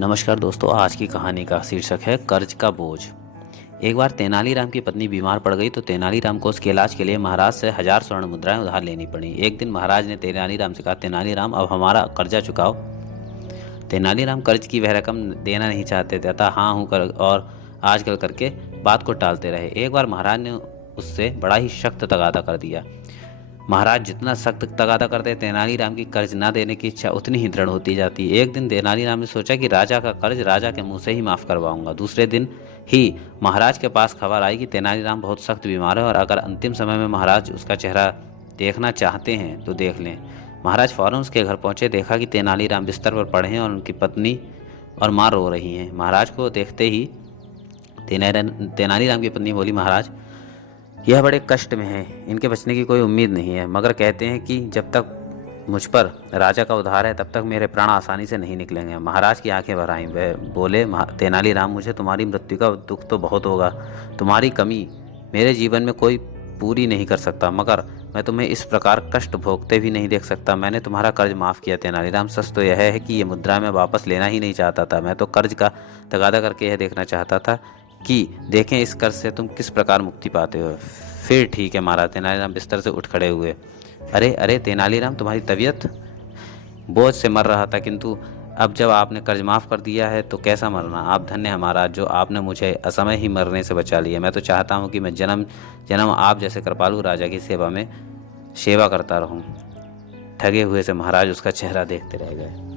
नमस्कार दोस्तों, आज की कहानी का शीर्षक है कर्ज का बोझ। एक बार तेनालीराम की पत्नी बीमार पड़ गई तो तेनालीराम को उसके इलाज के लिए महाराज से 1000 स्वर्ण मुद्राएं उधार लेनी पड़ी। एक दिन महाराज ने तेनालीराम से कहा, तेनालीराम अब हमारा कर्जा चुकाओ। तेनालीराम कर्ज की वह रकम देना नहीं चाहते थे, अतः हाँ हूँ कर और आजकल करके बात को टालते रहे। एक बार महाराज ने उससे बड़ा ही सख्त तगादा कर दिया। महाराज जितना सख्त तगादा करते, तेनालीराम की कर्ज न देने की इच्छा उतनी ही दृढ़ होती जाती। एक दिन तेनालीराम ने सोचा कि राजा का कर्ज राजा के मुंह से ही माफ करवाऊंगा। दूसरे दिन ही महाराज के पास खबर आई कि तेनालीराम बहुत सख्त बीमार है और अगर अंतिम समय में महाराज उसका चेहरा देखना चाहते हैं तो देख लें। महाराज फौरन उसके घर पहुंचे, देखा कि तेनालीराम बिस्तर पर पड़े हैं और उनकी पत्नी और माँ रो रही हैं। महाराज को देखते ही तेनालीराम की पत्नी बोली, महाराज यह बड़े कष्ट में है, इनके बचने की कोई उम्मीद नहीं है, मगर कहते हैं कि जब तक मुझ पर राजा का उद्धार है तब तक मेरे प्राण आसानी से नहीं निकलेंगे। महाराज की आंखें भर आईं। वह बोले, तेनालीराम मुझे तुम्हारी मृत्यु का दुख तो बहुत होगा, तुम्हारी कमी मेरे जीवन में कोई पूरी नहीं कर सकता, मगर मैं तुम्हें इस प्रकार कष्ट भोगते भी नहीं देख सकता। मैंने तुम्हारा कर्ज माफ़ किया तेनालीराम, सच तो यह है कि ये मुद्रा मैं वापस लेना ही नहीं चाहता था। मैं तो कर्ज का तगादा करके यह देखना चाहता था कि देखें इस कर्ज से तुम किस प्रकार मुक्ति पाते हो। फिर ठीक है महाराज। तेनालीराम बिस्तर से उठ खड़े हुए। अरे अरे तेनालीराम, तुम्हारी तबीयत? बोझ से मर रहा था, किंतु अब जब आपने कर्ज माफ़ कर दिया है तो कैसा मरना। आप धन्य हैं महाराज, जो आपने मुझे असमय ही मरने से बचा लिया। मैं तो चाहता हूँ कि मैं जन्म जन्म आप जैसे कृपालु राजा की सेवा करता रहूँ। ठगे हुए से महाराज उसका चेहरा देखते रह गए।